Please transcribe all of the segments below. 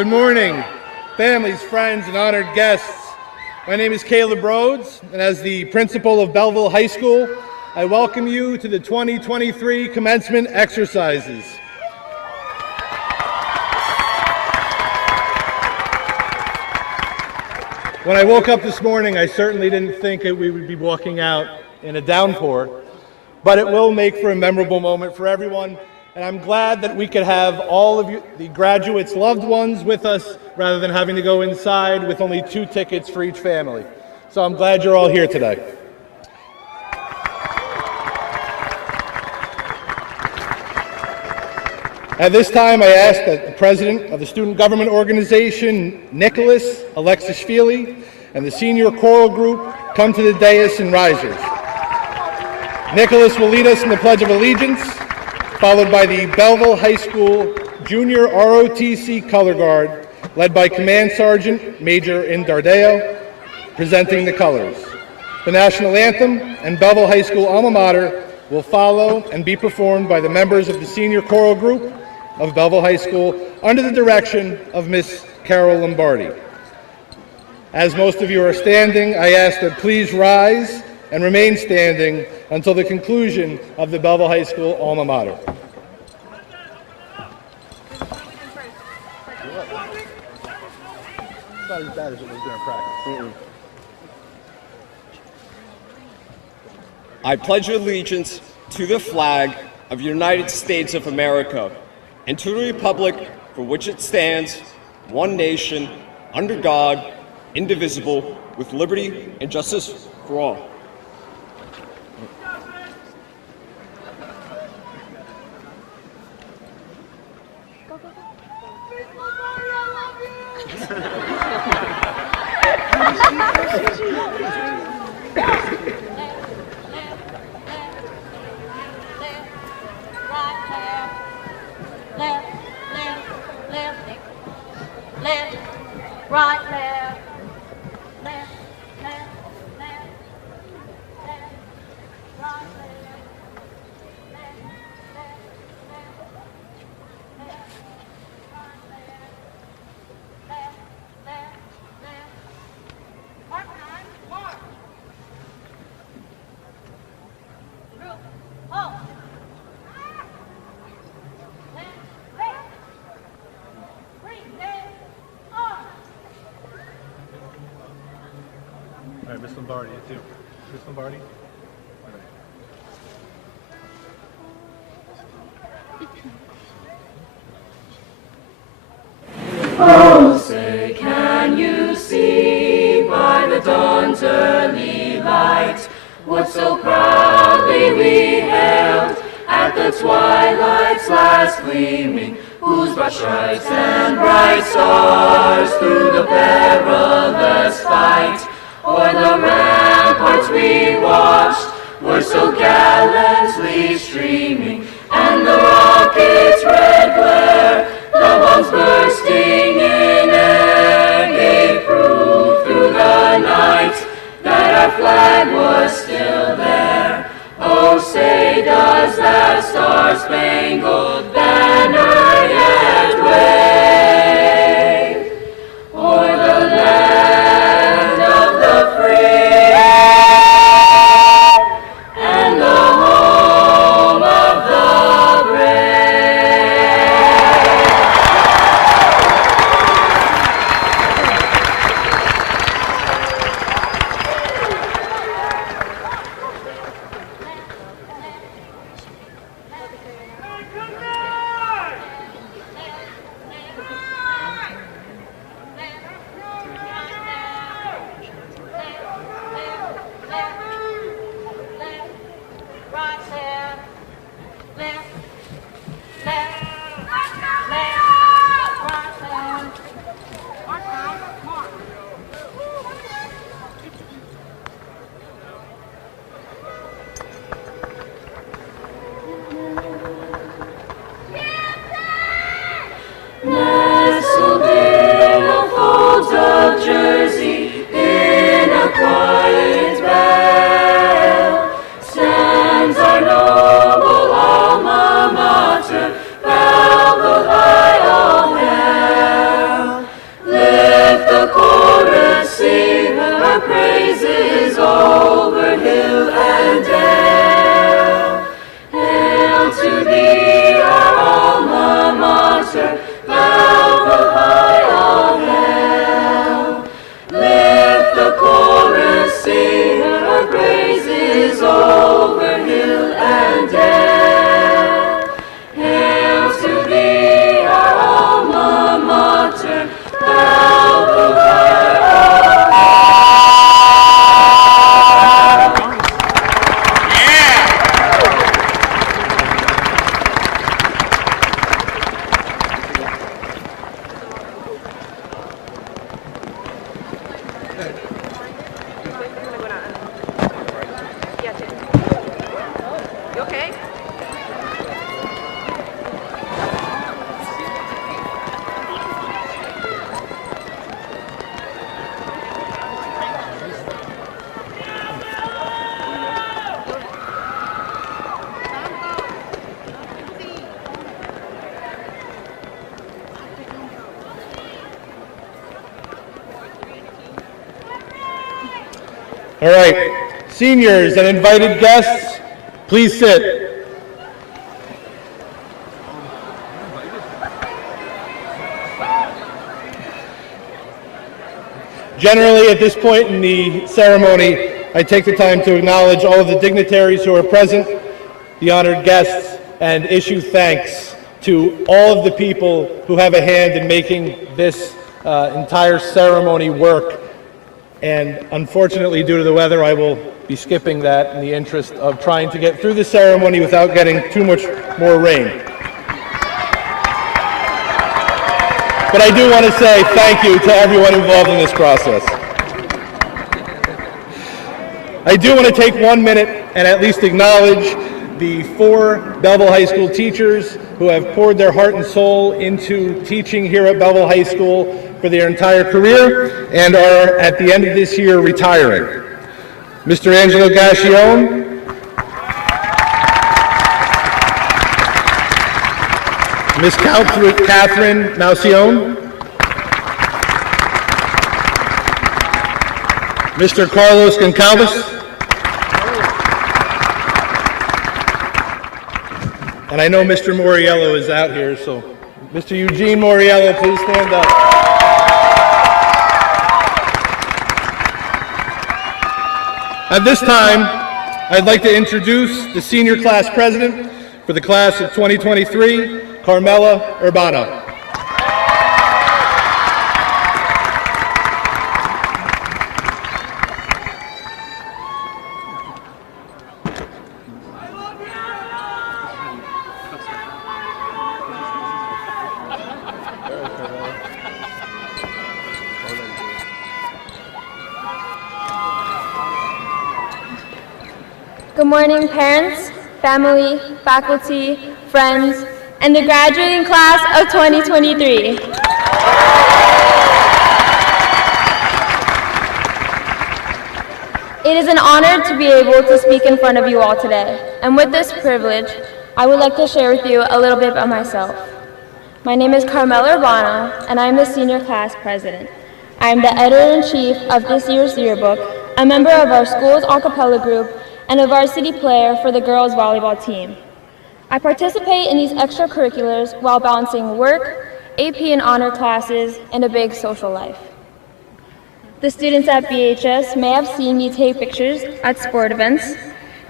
Good morning, families, friends, and honored guests. My name is Caleb Rhodes, and as the principal of Belleville High School, I welcome you to the 2023 commencement exercises. When I woke up this morning, I certainly didn't think that we would be walking out in a downpour, but it will make for a memorable moment for everyone. And I'm glad that we could have all of you, the graduates' loved ones, with us rather than having to go inside with only 2 tickets for each family. So I'm glad you're all here today. At this time, I ask that the president of the student government organization, Nicholas Alexishvili, and the senior choral group come to the dais and risers. Nicholas will lead us in the Pledge of Allegiance, followed by the Belleville High School Junior ROTC Color Guard, led by Command Sergeant Major Indardeo, presenting the colors. The National Anthem and Belleville High School alma mater will follow and be performed by the members of the senior choral group of Belleville High School under the direction of Miss Carol Lombardi. As most of you are standing, I ask that please rise and remain standing until the conclusion of the Belleville High School alma mater. Not as bad as it was during practice. I pledge allegiance to the flag of the United States of America and to the republic for which it stands, one nation, under God, indivisible, with liberty and justice for all. All right, Miss Lombardi, you too. Miss Lombardi. Oh, say, can you see by the dawn's early light what so proudly we hailed at the twilight's last gleaming, whose broad stripes and bright stars through the perilous fight o'er the ramparts we watched were so gallantly streaming, and the rocket's red glare, the bombs bursting in air, gave proof through the night that our flag was still there. Oh, say, does that star-spangled banner yet wave? You okay? All right, seniors and invited guests, please sit. Generally, at this point in the ceremony, I take the time to acknowledge all of the dignitaries who are present, the honored guests, and issue thanks to all of the people who have a hand in making this entire ceremony work. And unfortunately, due to the weather, I will be skipping that in the interest of trying to get through the ceremony without getting too much more rain. But I do want to say thank you to everyone involved in this process. I do want to take 1 minute and at least acknowledge the 4 Belleville High School teachers who have poured their heart and soul into teaching here at Belleville High School for their entire career and are at the end of this year retiring. Mr. Angelo Gascione, Ms. Catherine Malcione, Mr. Carlos Goncalves, and I know Mr. Moriello is out here, so Mr. Eugene Moriello, please stand up. At this time, I'd like to introduce the senior class president for the class of 2023, Carmela Urbano. Good morning, parents, family, faculty, friends, and the graduating class of 2023. It is an honor to be able to speak in front of you all today, and with this privilege, I would like to share with you a little bit about myself. My name is Carmela Urbano, and I am the senior class president. I am the editor-in-chief of this year's yearbook, a member of our school's a cappella group, and a varsity player for the girls' volleyball team. I participate in these extracurriculars while balancing work, AP and honor classes, and a big social life. The students at BHS may have seen me take pictures at sport events,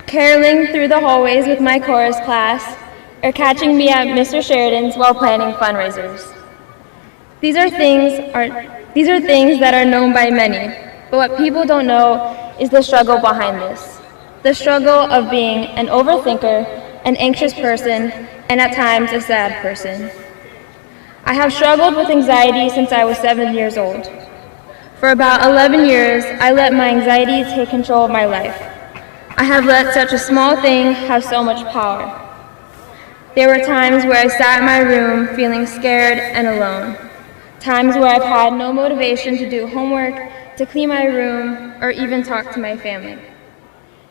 caroling through the hallways with my chorus class, or catching me at Mr. Sheridan's while planning fundraisers. These are things that are known by many, but what people don't know is the struggle behind this. The struggle of being an overthinker, an anxious person, and at times a sad person. I have struggled with anxiety since I was 7 years old. For about 11 years, I let my anxiety take control of my life. I have let such a small thing have so much power. There were times where I sat in my room feeling scared and alone. Times where I've had no motivation to do homework, to clean my room, or even talk to my family.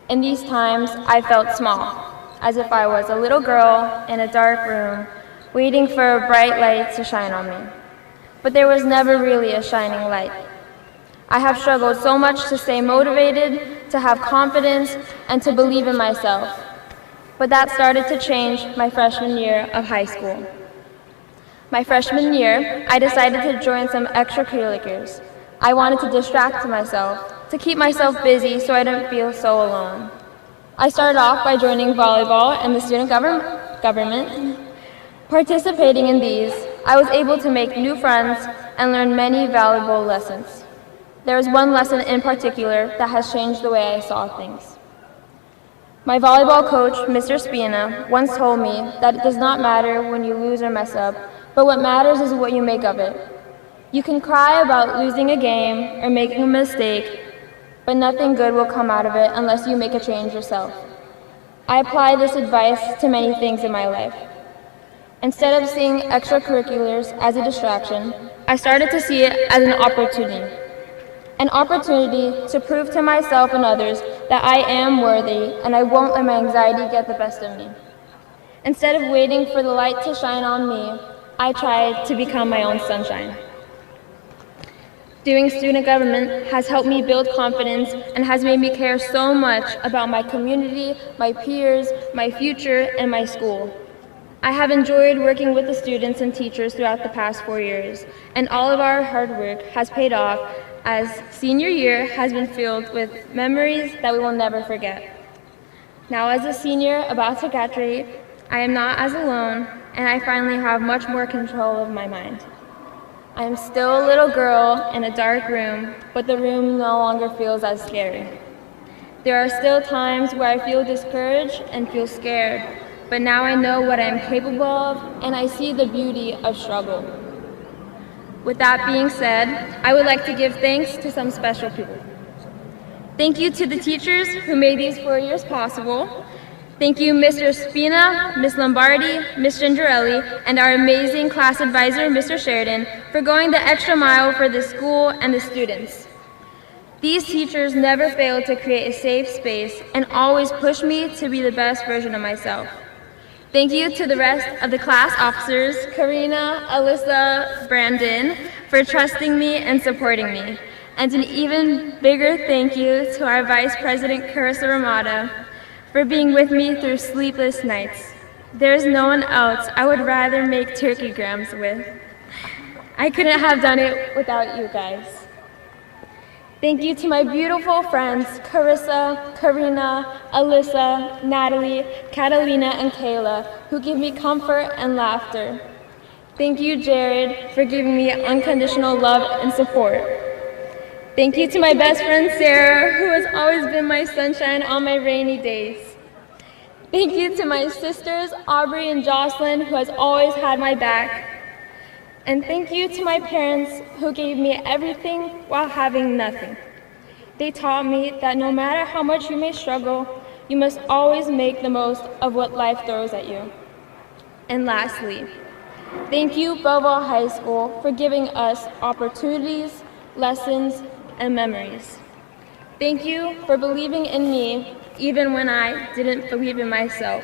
In these times, I felt small, as if I was a little girl in a dark room, waiting for a bright light to shine on me. But there was never really a shining light. I have struggled so much to stay motivated, to have confidence, and to believe in myself. But that started to change my freshman year of high school. My freshman year, I decided to join some extracurriculars. I wanted to distract myself, to keep myself busy so I didn't feel so alone. I started off by joining volleyball and the student government. Participating in these, I was able to make new friends and learn many valuable lessons. There is one lesson in particular that has changed the way I saw things. My volleyball coach, Mr. Spina, once told me that it does not matter when you lose or mess up, but what matters is what you make of it. You can cry about losing a game or making a mistake, but nothing good will come out of it unless you make a change yourself. I apply this advice to many things in my life. Instead of seeing extracurriculars as a distraction, I started to see it as an opportunity to prove to myself and others that I am worthy and I won't let my anxiety get the best of me. Instead of waiting for the light to shine on me, I tried to become my own sunshine. Doing student government has helped me build confidence and has made me care so much about my community, my peers, my future, and my school. I have enjoyed working with the students and teachers throughout the past 4 years, and all of our hard work has paid off as senior year has been filled with memories that we will never forget. Now as a senior about to graduate, I am not as alone, and I finally have much more control of my mind. I am still a little girl in a dark room, but the room no longer feels as scary. There are still times where I feel discouraged and feel scared, but now I know what I am capable of, and I see the beauty of struggle. With that being said, I would like to give thanks to some special people. Thank you to the teachers who made these 4 years possible. Thank you, Mr. Spina, Ms. Lombardi, Ms. Gingerelli, and our amazing class advisor, Mr. Sheridan, for going the extra mile for the school and the students. These teachers never failed to create a safe space and always pushed me to be the best version of myself. Thank you to the rest of the class officers, Karina, Alyssa, Brandon, for trusting me and supporting me. And an even bigger thank you to our Vice President, Carissa Ramada, for being with me through sleepless nights. There's no one else I would rather make turkey grams with. I couldn't have done it without you guys. Thank you to my beautiful friends, Carissa, Karina, Alyssa, Natalie, Catalina, and Kayla, who give me comfort and laughter. Thank you, Jared, for giving me unconditional love and support. Thank you to my best friend, Sarah, who has always been my sunshine on my rainy days. Thank you to my sisters, Aubrey and Jocelyn, who has always had my back. And thank you to my parents, who gave me everything while having nothing. They taught me that no matter how much you may struggle, you must always make the most of what life throws at you. And lastly, thank you, Belleville High School, for giving us opportunities, lessons, and memories. Thank you for believing in me even when I didn't believe in myself.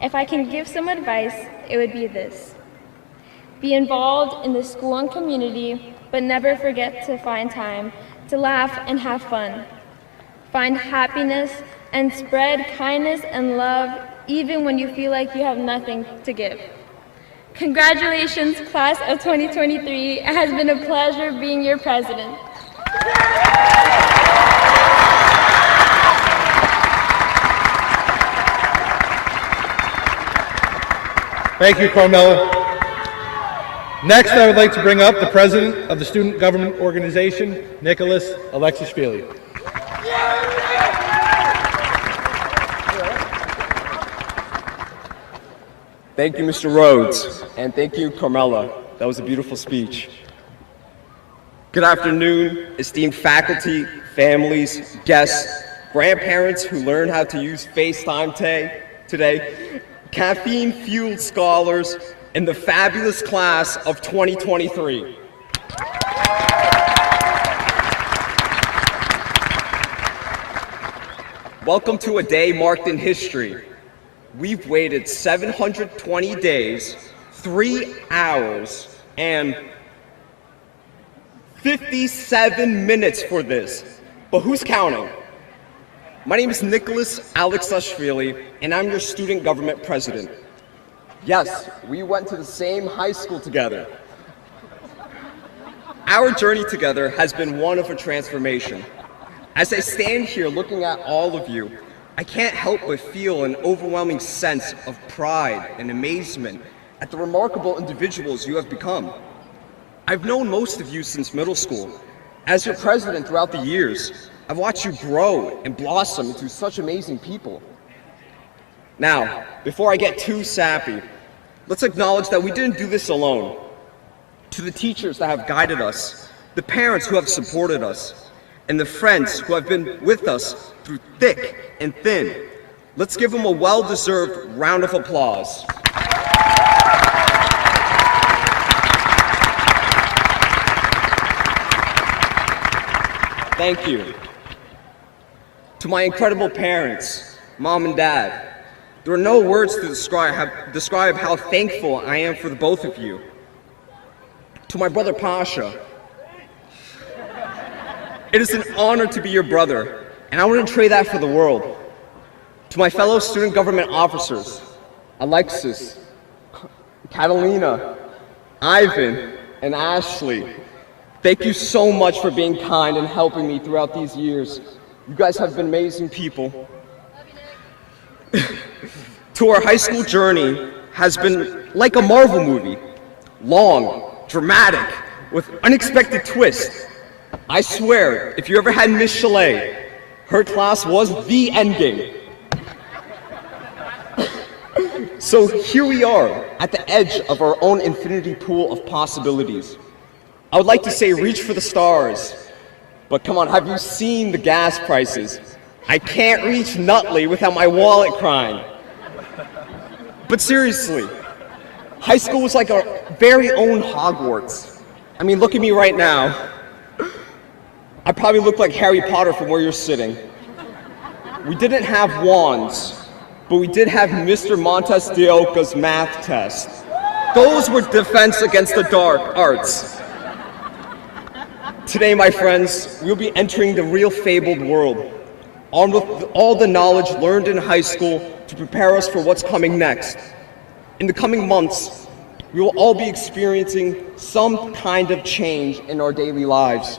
If I can give some advice, it would be this. Be involved in the school and community, but never forget to find time to laugh and have fun. Find happiness and spread kindness and love even when you feel like you have nothing to give. Congratulations, class of 2023. It has been a pleasure being your president. Thank you, Carmela. Next, I would like to bring up the president of the Student Government Organization, Nicholas Alexis Feely. Thank you, Mr. Rhodes, and thank you, Carmela. That was a beautiful speech. Good afternoon, esteemed faculty, families, guests, grandparents who learn how to use FaceTime today, caffeine-fueled scholars, and the fabulous class of 2023. Welcome to a day marked in history. We've waited 720 days, 3 hours, and 57 minutes for this. But who's counting? My name is Nicholas Alexashvili, and I'm your student government president. Yes, we went to the same high school together. Our journey together has been one of a transformation. As I stand here looking at all of you, I can't help but feel an overwhelming sense of pride and amazement at the remarkable individuals you have become. I've known most of you since middle school. As your president throughout the years, I've watched you grow and blossom into such amazing people. Now, before I get too sappy, let's acknowledge that we didn't do this alone. to the teachers that have guided us, the parents who have supported us, and the friends who have been with us through thick and thin. Let's give them a well-deserved round of applause. Thank you. To my incredible parents, Mom and Dad, there are no words to describe how thankful I am for the both of you. To my brother Pasha, it is an honor to be your brother, and I wouldn't trade that for the world. To my fellow student government officers, Alexis, Catalina, Ivan, and Ashley, thank you so much for being kind and helping me throughout these years. You guys have been amazing people. To our high school journey has been like a Marvel movie. Long, dramatic, with unexpected twists. I swear, if you ever had Miss Chalet, her class was the endgame. So here we are, at the edge of our own infinity pool of possibilities. I would like to say reach for the stars, but come on, have you seen the gas prices? I can't reach Nutley without my wallet crying. But seriously, high school was like our very own Hogwarts. I mean, look at me right now. I probably look like Harry Potter from where you're sitting. We didn't have wands, but we did have Mr. Montes de Oca's math test. Those were defense against the dark arts. Today, my friends, we'll be entering the real fabled world, armed with all the knowledge learned in high school to prepare us for what's coming next. In the coming months, we will all be experiencing some kind of change in our daily lives.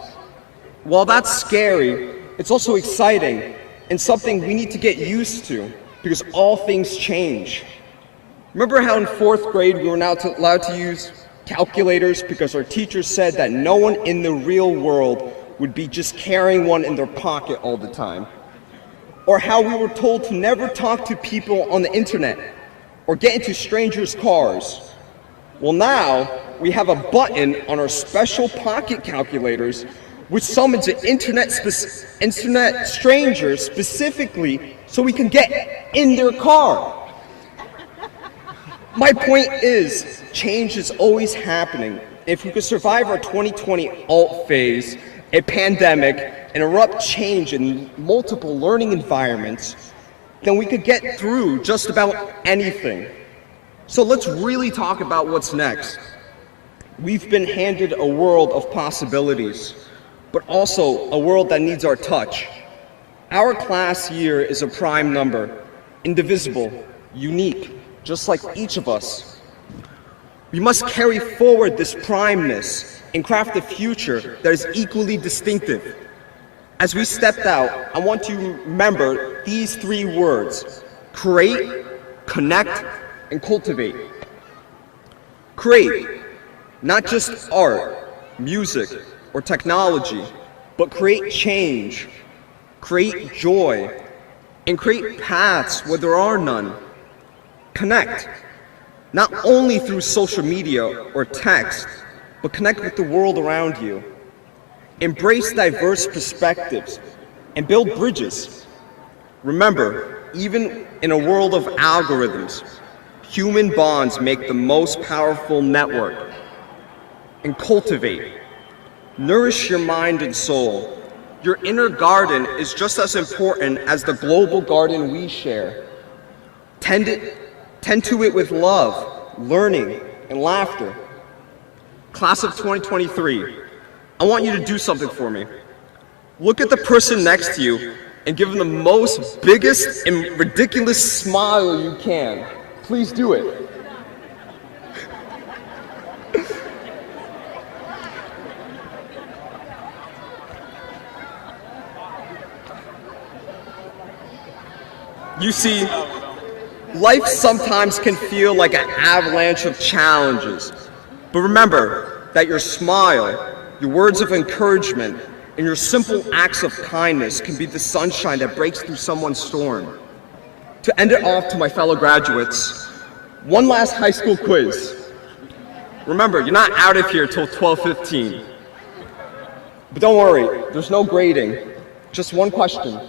While that's scary, it's also exciting and something we need to get used to because all things change. Remember how in 4th grade we were now allowed to use calculators because our teachers said that no one in the real world would be just carrying one in their pocket all the time? Or how we were told to never talk to people on the internet or get into strangers' cars. Well, now we have a button on our special pocket calculators which summons an internet stranger specifically so we can get in their car. My point is, change is always happening. If we could survive our 2020 alt phase, a pandemic, and abrupt change in multiple learning environments, then we could get through just about anything. So let's really talk about what's next. We've been handed a world of possibilities, but also a world that needs our touch. Our class year is a prime number, indivisible, unique, just like each of us. We must carry forward this primeness and craft a future that is equally distinctive. As we stepped out, I want you to remember these 3 words: create, connect, and cultivate. Create, not just art, music, or technology, but create change, create joy, and create paths where there are none. Connect, not only through social media or text, but connect with the world around you. Embrace diverse perspectives and build bridges. Remember, even in a world of algorithms, human bonds make the most powerful network. And cultivate. Nourish your mind and soul. Your inner garden is just as important as the global garden we share. Tend to it with love, learning, and laughter. Class of 2023, I want you to do something for me. Look at the person next to you and give them the most biggest and ridiculous smile you can. Please do it. You see, life sometimes can feel like an avalanche of challenges. But remember that your smile, your words of encouragement, and your simple acts of kindness can be the sunshine that breaks through someone's storm. To end it off to my fellow graduates, one last high school quiz. Remember, you're not out of here till 12:15. But don't worry, there's no grading. Just one question.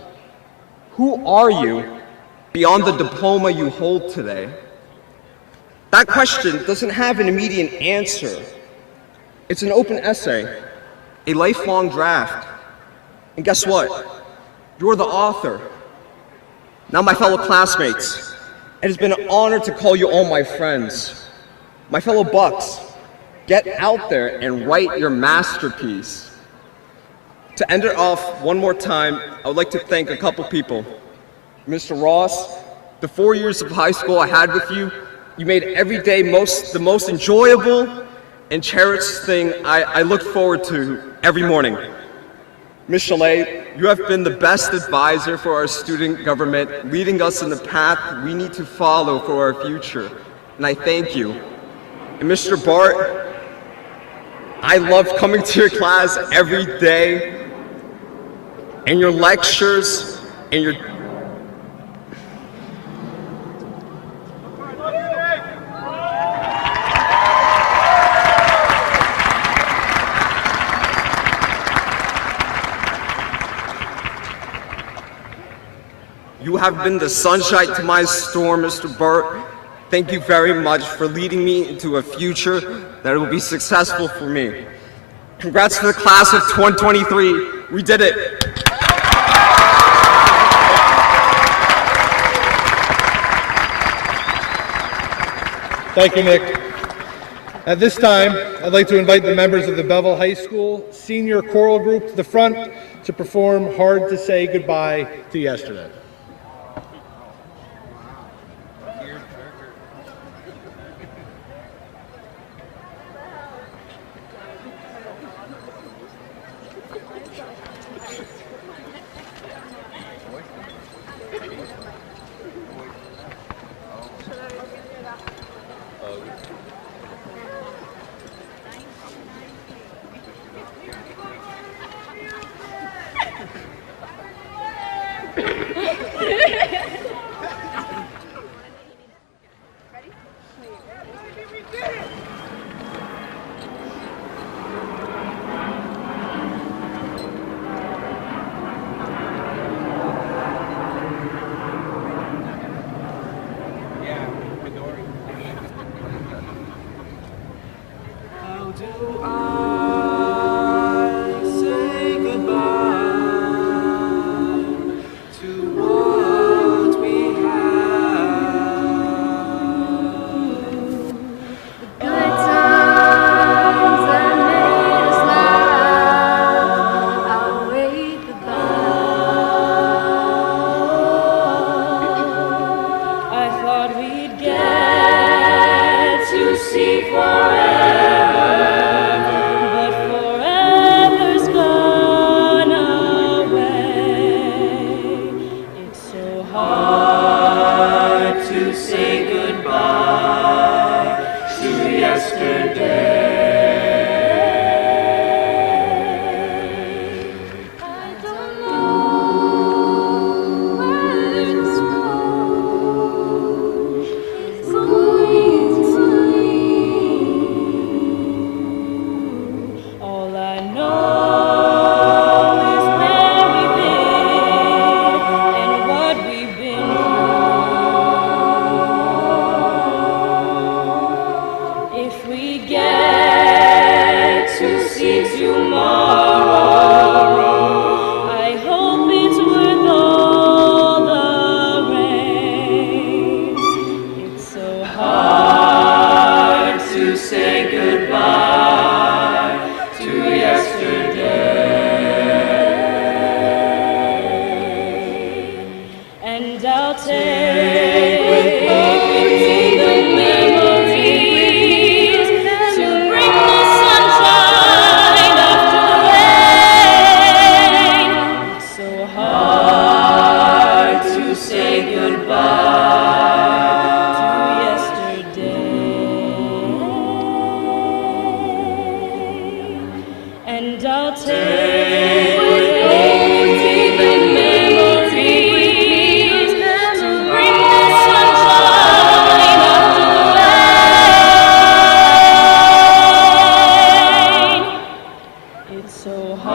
Who are you beyond the diploma you hold today? That question doesn't have an immediate answer. It's an open essay, a lifelong draft. And guess what? You're the author. Now, my fellow classmates, it has been an honor to call you all my friends. My fellow Bucks, get out there and write your masterpiece. To end it off one more time, I would like to thank a couple people. Mr. Ross, the 4 years of high school I had with you, you made every day the most enjoyable and cherished thing I look forward to every morning. Ms. Chalet, you have been the best advisor for our student government, leading us in the path we need to follow for our future, and I thank you. And Mr. Bart, I love coming to your class every day, and your lectures, and your... You have been the sunshine to my storm, Mr. Burt. Thank you very much for leading me into a future that will be successful for me. Congrats to the class of 2023. We did it. Thank you, Nick. At this time, I'd like to invite the members of the Belleville High School Senior Choral Group to the front to perform Hard to Say Goodbye to Yesterday.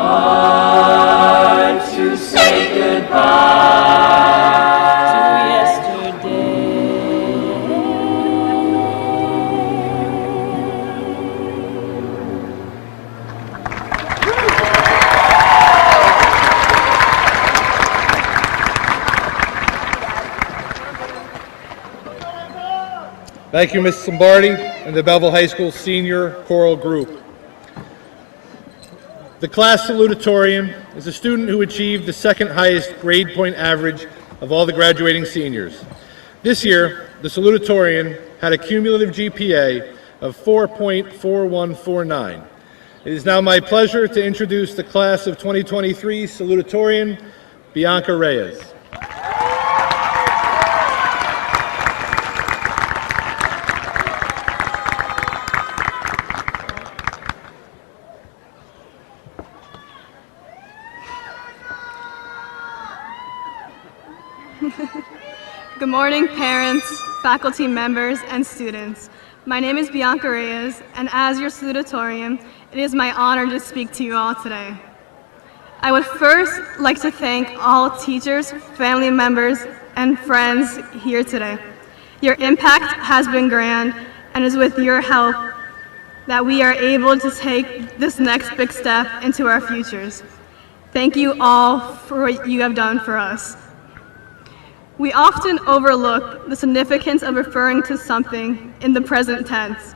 hard to say goodbye to yesterday. Thank you, Ms. Lombardi and the Belleville High School Senior Choral Group. The class salutatorian is a student who achieved the second highest grade point average of all the graduating seniors. This year, the salutatorian had a cumulative GPA of 4.4149. It is now my pleasure to introduce the class of 2023 salutatorian, Bianca Reyes. Good morning, parents, faculty members, and students. My name is Bianca Reyes, and as your salutatorian, it is my honor to speak to you all today. I would first like to thank all teachers, family members, and friends here today. Your impact has been grand, and it is with your help that we are able to take this next big step into our futures. Thank you all for what you have done for us. We often overlook the significance of referring to something in the present tense.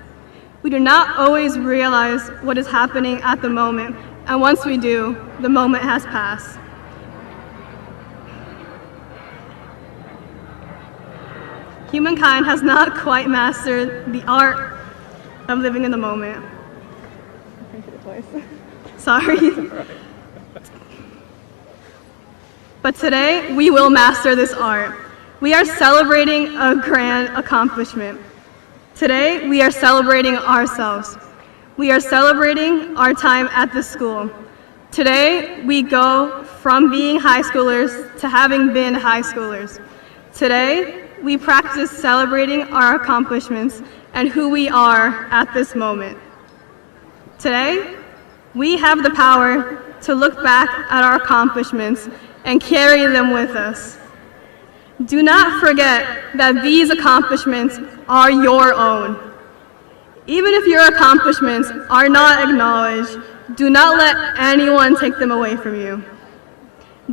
We do not always realize what is happening at the moment, and once we do, the moment has passed. Humankind has not quite mastered the art of living in the moment. I printed it twice. Sorry. But today, we will master this art. We are celebrating a grand accomplishment. Today, we are celebrating ourselves. We are celebrating our time at the school. Today, we go from being high schoolers to having been high schoolers. Today, we practice celebrating our accomplishments and who we are at this moment. Today, we have the power to look back at our accomplishments and carry them with us. Do not forget that these accomplishments are your own. Even if your accomplishments are not acknowledged, do not let anyone take them away from you.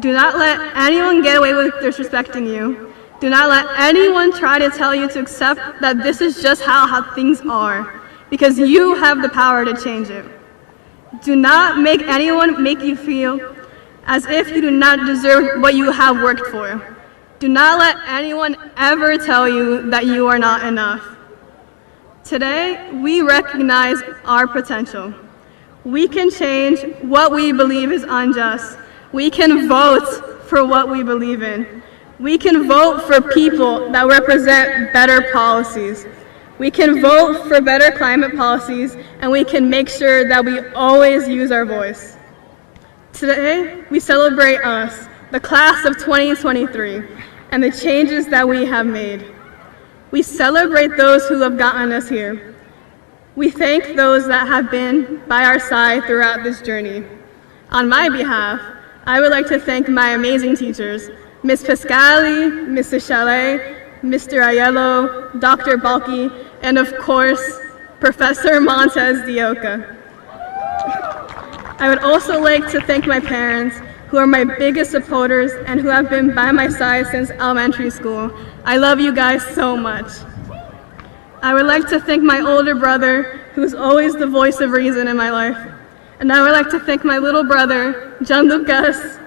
Do not let anyone get away with disrespecting you. Do not let anyone try to tell you to accept that this is just how things are, because you have the power to change it. Do not make anyone make you feel as if you do not deserve what you have worked for. Do not let anyone ever tell you that you are not enough. Today, we recognize our potential. We can change what we believe is unjust. We can vote for what we believe in. We can vote for people that represent better policies. We can vote for better climate policies, and we can make sure that we always use our voice. Today, we celebrate us, the class of 2023, and the changes that we have made. We celebrate those who have gotten us here. We thank those that have been by our side throughout this journey. On my behalf, I would like to thank my amazing teachers, Ms. Pascali, Mr. Chalet, Mr. Aiello, Dr. Balky, and of course, Professor Montez Dioca. I would also like to thank my parents, who are my biggest supporters and who have been by my side since elementary school. I love you guys so much. I would like to thank my older brother, who's always the voice of reason in my life. And I would like to thank my little brother, John Lucas,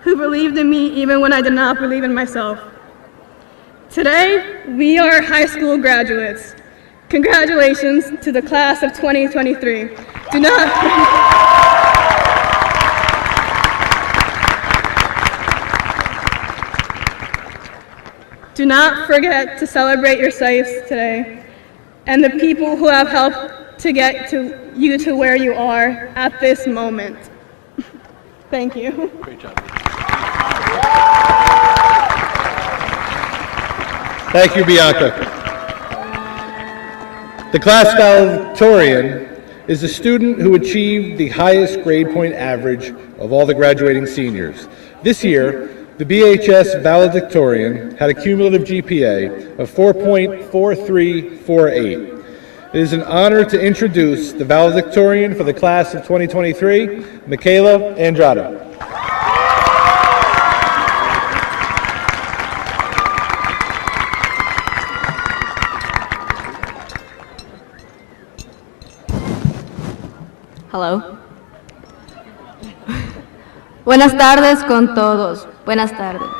who believed in me even when I did not believe in myself. Today, we are high school graduates. Congratulations to the class of 2023. Do not forget to celebrate yourselves today and the people who have helped to get you to where you are at this moment. Thank you. Great job. Thank you, Bianca. The class valedictorian is the student who achieved the highest grade point average of all the graduating seniors. This year, the BHS Valedictorian had a cumulative GPA of 4.4348. It is an honor to introduce the Valedictorian for the class of 2023, Michaela Andrade. Hello. Buenas tardes con todos. Buenas tardes.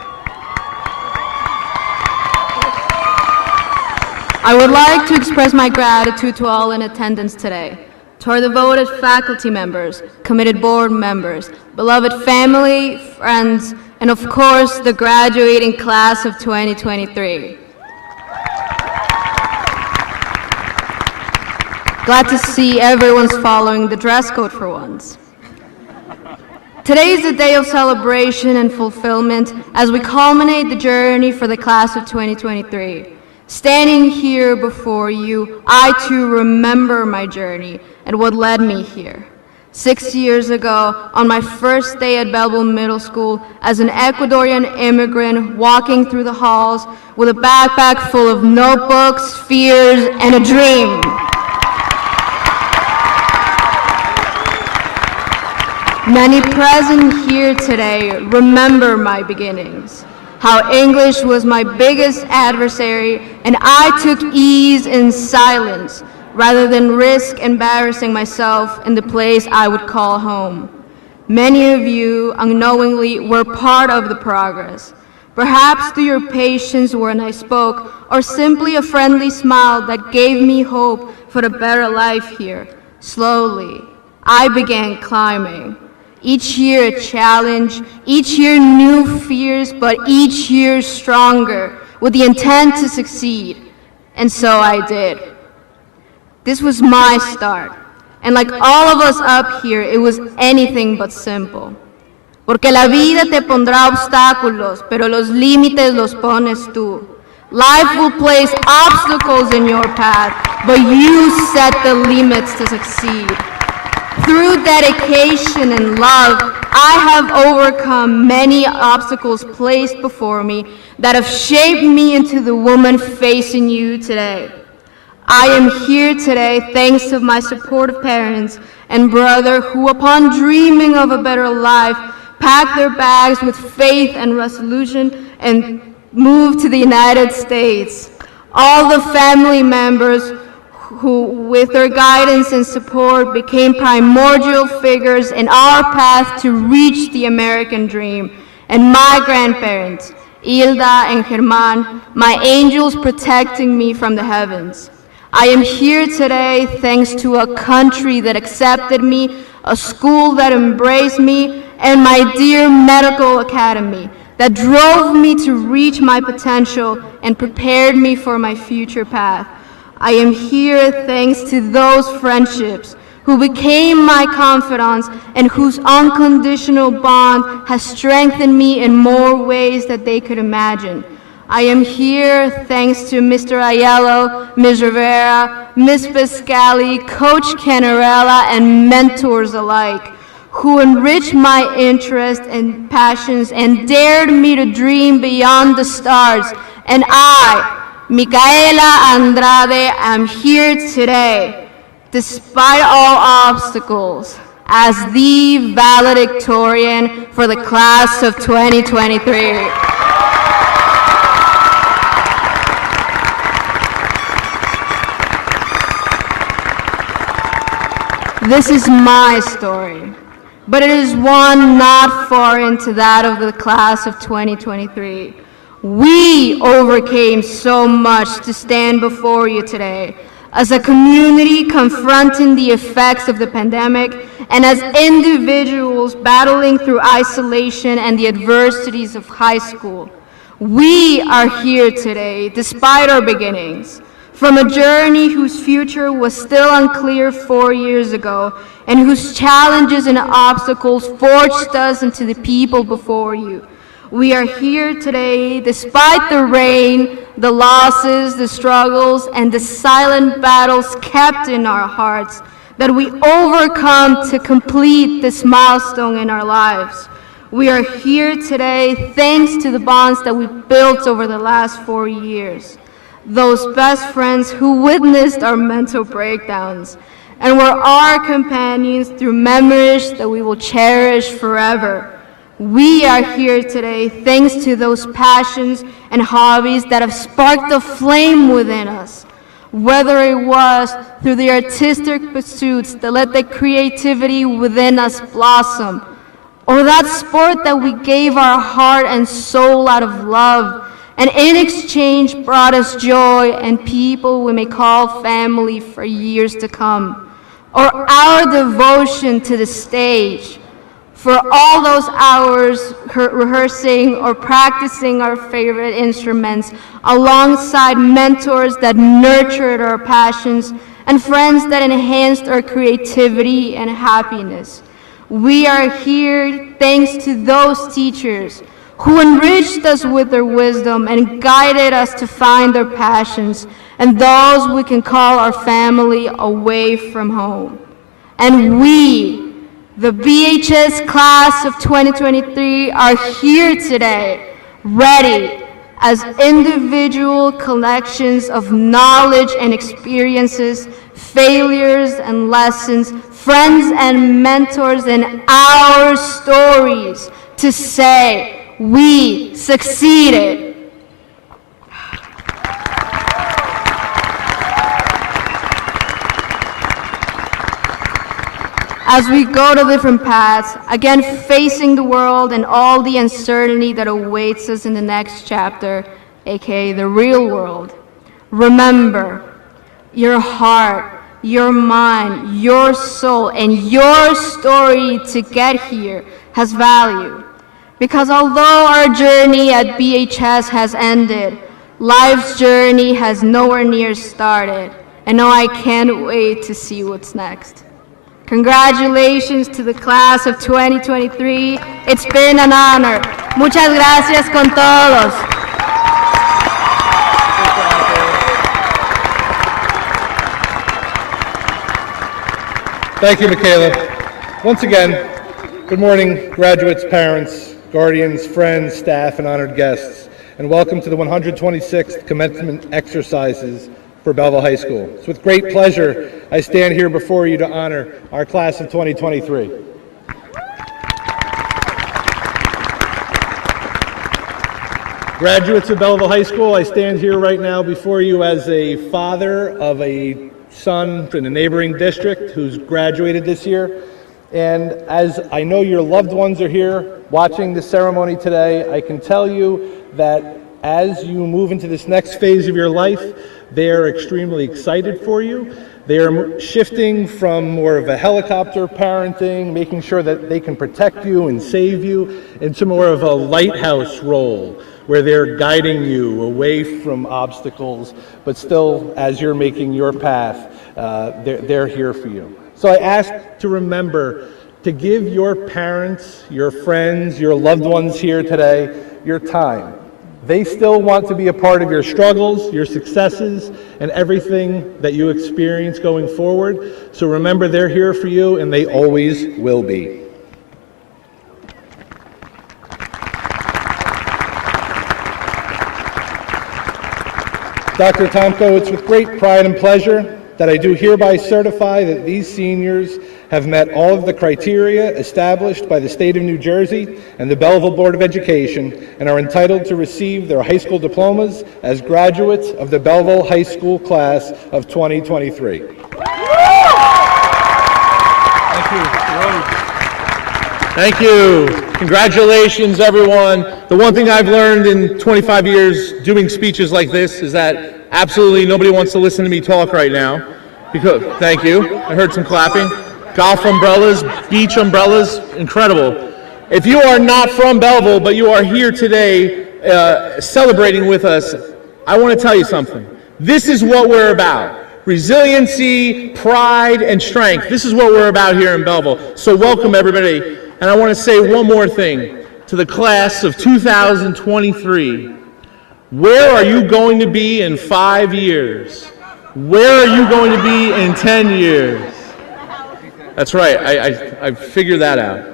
I would like to express my gratitude to all in attendance today, to our devoted faculty members, committed board members, beloved family, friends, and of course, the graduating class of 2023. Glad to see everyone's following the dress code for once. Today is a day of celebration and fulfillment as we culminate the journey for the class of 2023. Standing here before you, I too remember my journey and what led me here. 6 years ago, on my first day at Belleville Middle School, as an Ecuadorian immigrant walking through the halls with a backpack full of notebooks, fears, and a dream. Many present here today remember my beginnings, how English was my biggest adversary, and I took ease in silence rather than risk embarrassing myself in the place I would call home. Many of you unknowingly were part of the progress, perhaps through your patience when I spoke, or simply a friendly smile that gave me hope for a better life here. Slowly, I began climbing. Each year a challenge, each year new fears, but each year stronger, with the intent to succeed. And so I did. This was my start, and like all of us up here, it was anything but simple. Porque la vida te pondrá obstáculos, pero los límites los pones tú. Life will place obstacles in your path, but you set the limits to succeed. Through dedication and love, I have overcome many obstacles placed before me that have shaped me into the woman facing you today. I am here today thanks to my supportive parents and brother who, upon dreaming of a better life, packed their bags with faith and resolution and moved to the United States. All the family members who, with their guidance and support, became primordial figures in our path to reach the American dream. And my grandparents, Hilda and Germán, my angels protecting me from the heavens. I am here today thanks to a country that accepted me, a school that embraced me, and my dear medical academy that drove me to reach my potential and prepared me for my future path. I am here thanks to those friendships who became my confidants and whose unconditional bond has strengthened me in more ways than they could imagine. I am here thanks to Mr. Aiello, Ms. Rivera, Ms. Piscali, Coach Canarella, and mentors alike, who enriched my interests and passions and dared me to dream beyond the stars. And I, Michaela Andrade, am here today, despite all obstacles, as the valedictorian for the class of 2023. This is my story, but it is one not foreign to that of the class of 2023. We overcame so much to stand before you today, as a community confronting the effects of the pandemic, and as individuals battling through isolation and the adversities of high school. We are here today, despite our beginnings, from a journey whose future was still unclear 4 years ago, and whose challenges and obstacles forged us into the people before you. We are here today despite the rain, the losses, the struggles, and the silent battles kept in our hearts, that we overcome to complete this milestone in our lives. We are here today thanks to the bonds that we built over the last 4 years. Those best friends who witnessed our mental breakdowns and were our companions through memories that we will cherish forever. We are here today thanks to those passions and hobbies that have sparked the flame within us. Whether it was through the artistic pursuits that let the creativity within us blossom, or that sport that we gave our heart and soul out of love, and in exchange brought us joy and people we may call family for years to come, or our devotion to the stage, for all those hours rehearsing or practicing our favorite instruments alongside mentors that nurtured our passions and friends that enhanced our creativity and happiness. We are here thanks to those teachers who enriched us with their wisdom and guided us to find our passions, and those we can call our family away from home. And we, the BHS class of 2023, are here today, ready as individual collections of knowledge and experiences, failures and lessons, friends and mentors, and our stories to say, we succeeded. As we go to different paths, again facing the world and all the uncertainty that awaits us in the next chapter, aka the real world, remember, your heart, your mind, your soul, and your story to get here has value. Because although our journey at BHS has ended, life's journey has nowhere near started. And now I can't wait to see what's next. Congratulations to the class of 2023. It's been an honor. Muchas gracias con todos. Thank you, Michaela. Once again, good morning, graduates, parents, guardians, friends, staff, and honored guests, and welcome to the 126th commencement exercises for Belleville High School. It's with great pleasure I stand here before you to honor our class of 2023. Graduates of Belleville High School, I stand here right now before you as a father of a son in a neighboring district who's graduated this year. And as I know your loved ones are here watching the ceremony today, I can tell you that as you move into this next phase of your life, they are extremely excited for you. They are shifting from more of a helicopter parenting, making sure that they can protect you and save you, into more of a lighthouse role, where they're guiding you away from obstacles, but still, as you're making your path, they're here for you. So I ask to remember to give your parents, your friends, your loved ones here today your time. They still want to be a part of your struggles, your successes, and everything that you experience going forward. So remember, they're here for you, and they always will be. Dr. Tomko, it's with great pride and pleasure that I do hereby certify that these seniors have met all of the criteria established by the state of New Jersey and the Belleville Board of Education and are entitled to receive their high school diplomas as graduates of the Belleville High School class of 2023. Thank you. Congratulations, everyone. The one thing I've learned in 25 years doing speeches like this is that absolutely nobody wants to listen to me talk right now. Because, thank you. I heard some clapping. Golf umbrellas, beach umbrellas, incredible. If you are not from Belleville, but you are here today celebrating with us, I want to tell you something. This is what we're about. Resiliency, pride, and strength. This is what we're about here in Belleville. So welcome, everybody. And I want to say one more thing to the class of 2023. Where are you going to be in 5 years? Where are you going to be in 10 years? That's right, I figured that out.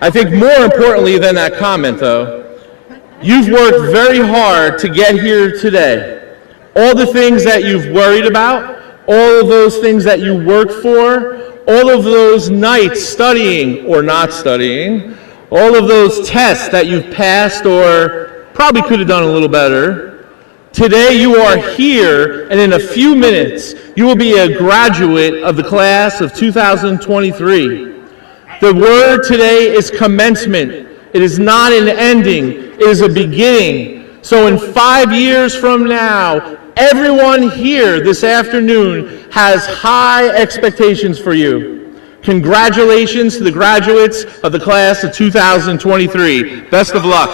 I think more importantly than that comment, though, you've worked very hard to get here today. All the things that you've worried about, all of those things that you worked for, all of those nights studying or not studying, all of those tests that you've passed or probably could have done a little better. Today you are here, and in a few minutes you will be a graduate of the class of 2023. The word today is commencement. It is not an ending, it is a beginning. So in 5 years from now, everyone here this afternoon has high expectations for you. Congratulations to the graduates of the class of 2023. Best of luck.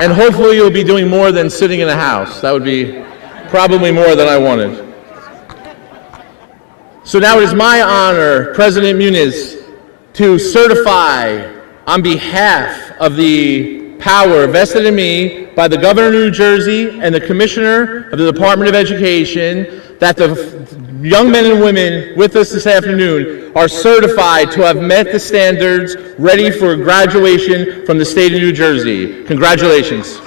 And hopefully you'll be doing more than sitting in a house. That would be probably more than I wanted. So now it is my honor, President Muniz, to certify on behalf of the power vested in me by the Governor of New Jersey and the Commissioner of the Department of Education that the young men and women with us this afternoon are certified to have met the standards ready for graduation from the state of New Jersey. Congratulations.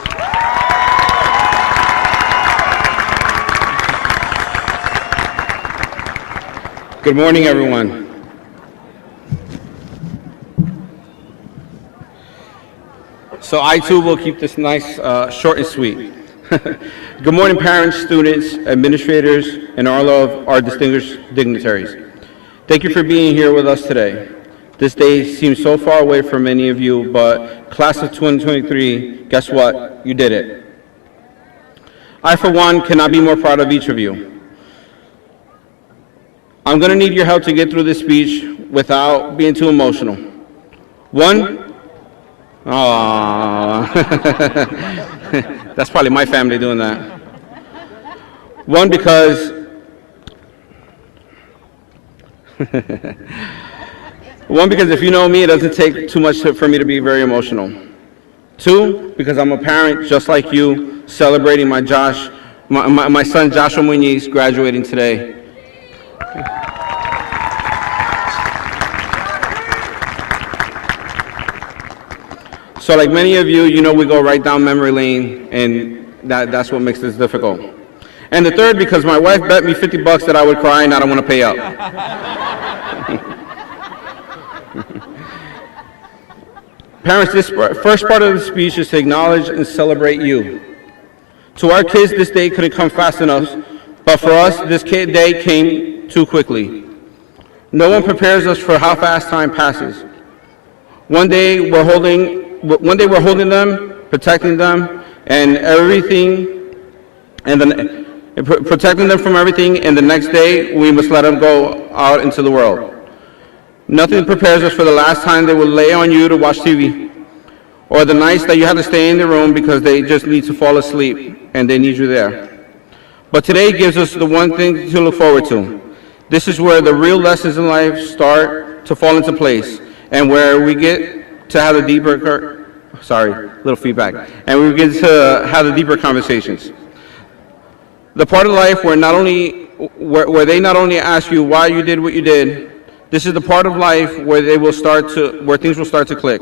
Good morning, everyone. So I too will keep this nice, short and sweet. Good morning, parents, students, administrators, and all of our distinguished dignitaries. Thank you for being here with us today. This day seems so far away for many of you, but class of 2023, guess what? You did it. I, for one, cannot be more proud of each of you. I'm going to need your help to get through this speech without being too emotional. One, that's probably my family doing that. One, because if you know me, it doesn't take too much for me to be very emotional. Two, because I'm a parent just like you, celebrating my son Joshua Muñiz graduating today. So like many of you, you know we go right down memory lane, and that's what makes this difficult. And the third, because my wife bet me $50 that I would cry and I don't want to pay up. Parents, this first part of the speech is to acknowledge and celebrate you. To our kids, this day couldn't come fast enough, but for us, this day came too quickly. No one prepares us for how fast time passes. One day we're holding them, protecting them, and everything, and then protecting them from everything, and the next day we must let them go out into the world. Nothing prepares us for the last time they will lay on you to watch TV, or the nights that you have to stay in the room because they just need to fall asleep and they need you there. But today gives us the one thing to look forward to. This is where the real lessons in life start to fall into place, and where we get to have the deeper, and we get to have the deeper conversations. The part of life where they not only ask you why you did what you did, this is the part of life where things will start to click.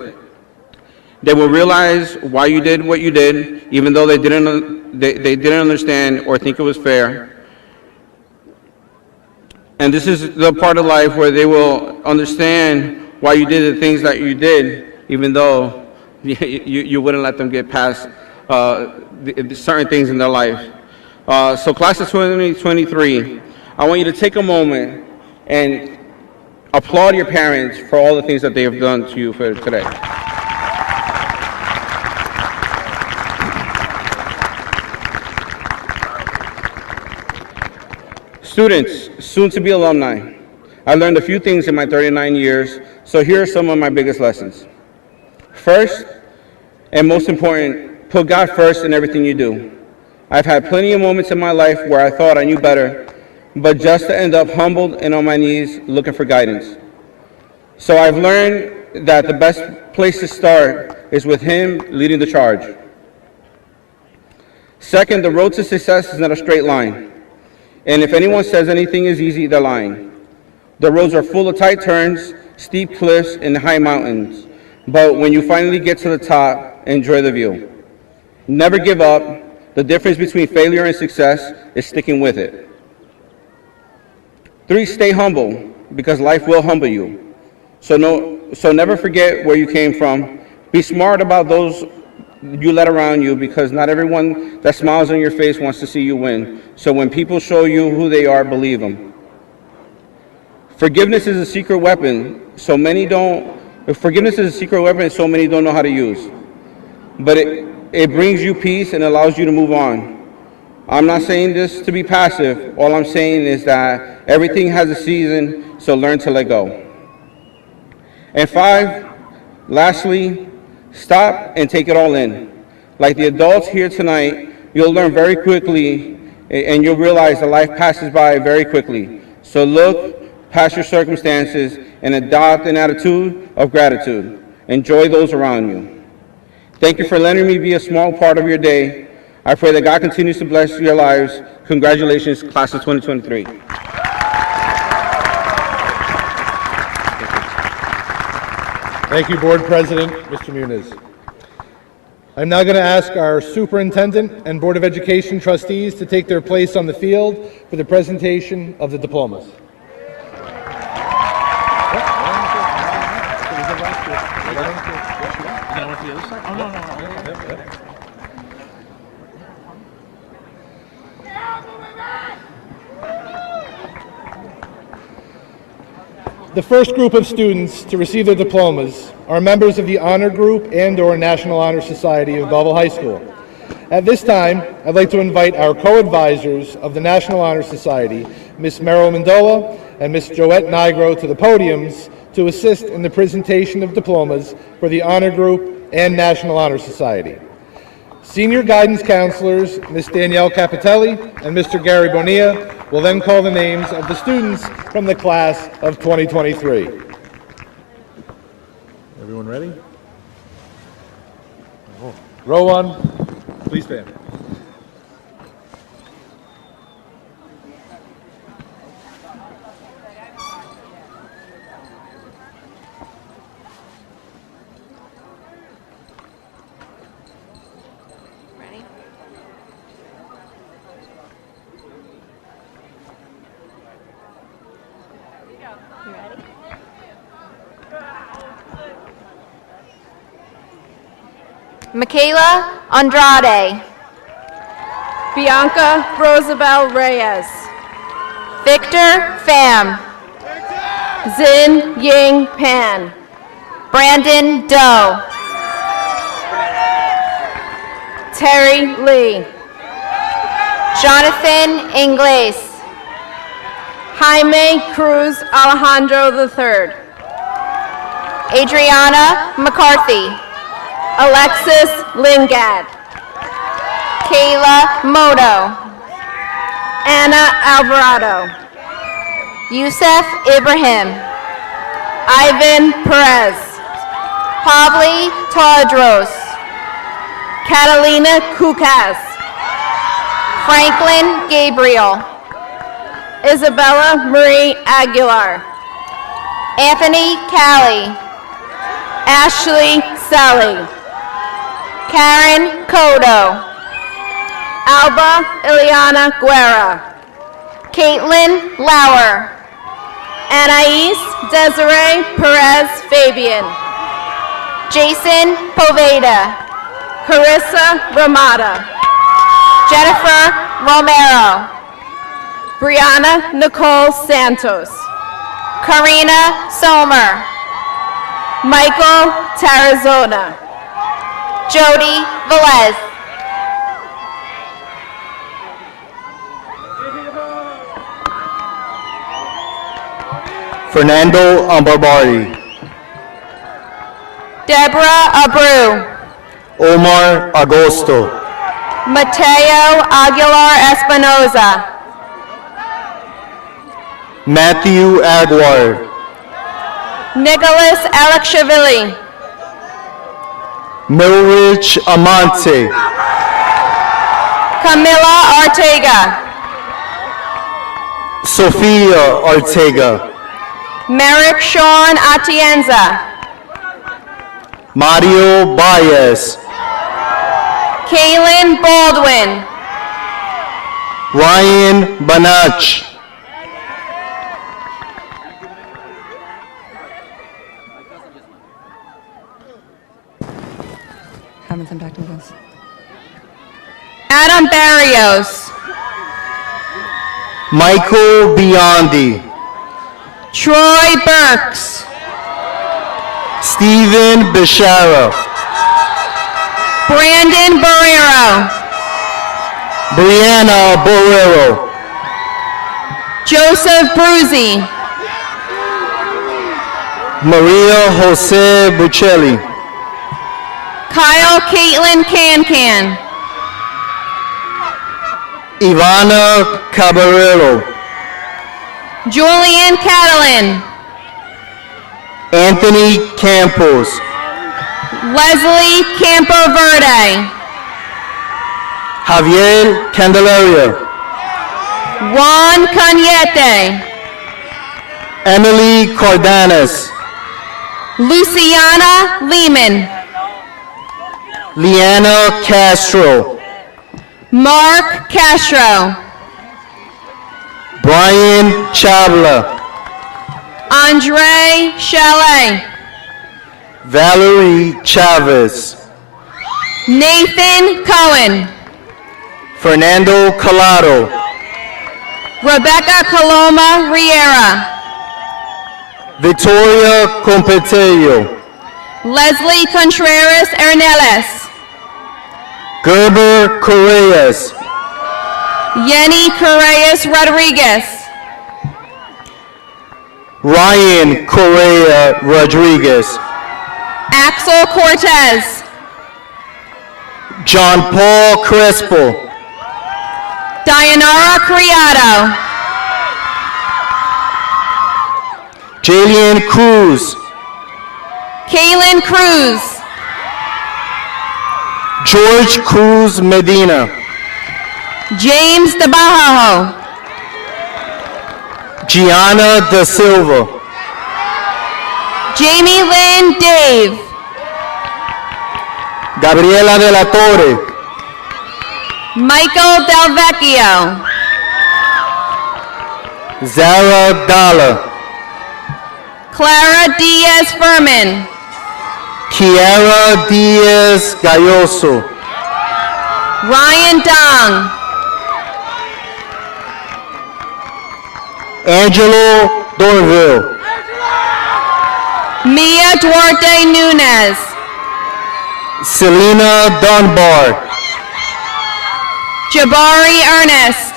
They will realize why you did what you did, even though they didn't understand or think it was fair. And this is the part of life where they will understand why you did the things that you did, even though you wouldn't let them get past certain things in their life. So class of 2023, I want you to take a moment and applaud your parents for all the things that they have done to you for today. Students, soon-to-be alumni, I learned a few things in my 39 years, so here are some of my biggest lessons. First, and most important, put God first in everything you do. I've had plenty of moments in my life where I thought I knew better, but just to end up humbled and on my knees looking for guidance. So I've learned that the best place to start is with Him leading the charge. Second, the road to success is not a straight line. And if anyone says anything is easy, they're lying. The roads are full of tight turns, steep cliffs, and high mountains. But when you finally get to the top, enjoy the view. Never give up. The difference between failure and success is sticking with it. 3, stay humble, because life will humble you. So never forget where you came from. Be smart about those you let around you, because not everyone that smiles on your face wants to see you win. So when people show you who they are, believe them. Forgiveness is a secret weapon, so many don't know how to use. But it brings you peace and allows you to move on. I'm not saying this to be passive. All I'm saying is that everything has a season, so learn to let go. And 5, lastly, stop and take it all in. Like the adults here tonight, you'll learn very quickly, and you'll realize that life passes by very quickly. So look past your circumstances and adopt an attitude of gratitude. Enjoy those around you. Thank you for letting me be a small part of your day. I pray that God continues to bless your lives. Congratulations, class of 2023. Thank you, Board President, Mr. Muniz. I'm now going to ask our Superintendent and Board of Education trustees to take their place on the field for the presentation of the diplomas. The first group of students to receive their diplomas are members of the Honor Group and/or National Honor Society of Belleville High School. At this time, I'd like to invite our co-advisors of the National Honor Society, Ms. Merrill Mendola and Ms. Joette Nigro, to the podiums to assist in the presentation of diplomas for the Honor Group and National Honor Society. Senior guidance counselors, Ms. Danielle Capitelli and Mr. Gary Bonilla, will then call the names of the students from the class of 2023. Everyone ready? Row 1, please stand. Michaela Andrade. Bianca Rosabel Reyes. Victor Pham. Zin Ying Pan. Brandon Doe. Terry Lee. Jonathan Ingles. Jaime Cruz Alejandro III. Adriana McCarthy. Alexis Lingad. Kayla Moto. Anna Alvarado. Yusef Ibrahim. Ivan Perez. Pavli Tadros. Catalina Kukas. Franklin Gabriel. Isabella Marie Aguilar. Anthony Callie. Ashley Sally. Karen Kodo. Alba Ileana Guerra. Caitlin Lauer. Anais Desiree Perez Fabian. Jason Poveda. Carissa Ramada. Jennifer Romero. Brianna Nicole Santos. Karina Somer. Michael Tarazona. Jody Velez. Fernando Ambarbari. Deborah Abreu. Omar Agosto. Mateo Aguilar Espinoza. Matthew Aguilar. Nicholas Alexshavili. Milrich Amante. Camila Ortega. Sofia Ortega. Merrick Sean Atienza. Mario Baez. Kaylin Baldwin. Ryan Banach. Hamilton, back to us. Adam Barrios. Michael Biondi. Troy Burks. Stephen Bishara. Brandon Barrero. Brianna Borrero. Joseph Bruzzi. Maria Jose Buccelli. Kyle Caitlin Cancan. Ivana Caballero. Julian Catalan. Anthony Campos. Leslie Campoverde. Javier Candelaria. Juan Cañete. Emily Cardenas. Luciana Lehman. Liana Castro. Mark Castro. Brian Chabla. Andre Chalet. Valerie Chavez. Nathan Cohen. Fernando Collado. Rebecca Coloma Riera. Victoria Competello. Leslie Contreras Herneles. Gerber Correas. Yenny Correas Rodriguez. Ryan Correa Rodriguez. Axel Cortez. John Paul Crespo. Dayanara Criado. Jalen Cruz. Kaylin Cruz. George Cruz Medina. James DeBajo. Gianna Da Silva. Jamie Lynn Dave. Gabriela de la Torre. Michael Del Vecchio. Zara Dalla. Clara Diaz Furman. Kiara Diaz Galloso. Ryan Dong. Angelo Dornville. Mia Duarte Nunez. Selena Dunbar. Jabari Ernest.